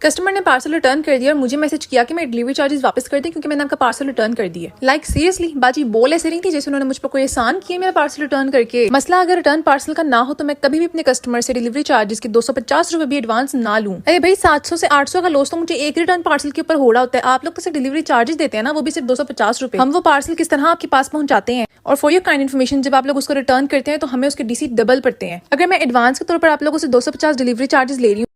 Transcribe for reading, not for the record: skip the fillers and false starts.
Customer ने parcel return कर दिया और मुझे मैसेज किया कि मैं डिलीवरी चार्जेस वापस कर दें क्योंकि मैंने आपका पार्सल रिटर्न कर दिया। लाइक सीरियसली बाजी बोल ऐसे नहीं थी जैसे उन्होंने मुझ पर कोई एहसान किया मेरा पार्सल रिटर्न करके। मसला अगर रिटर्न पार्सल का ना हो तो मैं कभी भी अपने कस्टमर से डिलीवरी चार्जेस के 250 रुपए भी एडवांस ना लूं। अरे भाई 700 से 800 का लॉस तो मुझे एक रिटर्न पार्सल के ऊपर हो रहा होता है। आप लोग तो सिर्फ डिलीवरी चार्जेस देते हैं ना, वो भी सिर्फ 250 रुपए। हम वो पार्सल किस तरह आपके पास पहुंचाते हैं। और फॉर योर काइंड इन्फॉर्मेशन, जब आप लोग उसको रिटर्न करते हैं तो हमें उसके रिसीट डबल पड़ते हैं। अगर मैं एडवांस के तौर पर आप लोगों से 250 डिलीवरी चार्जेस ले रही हूँ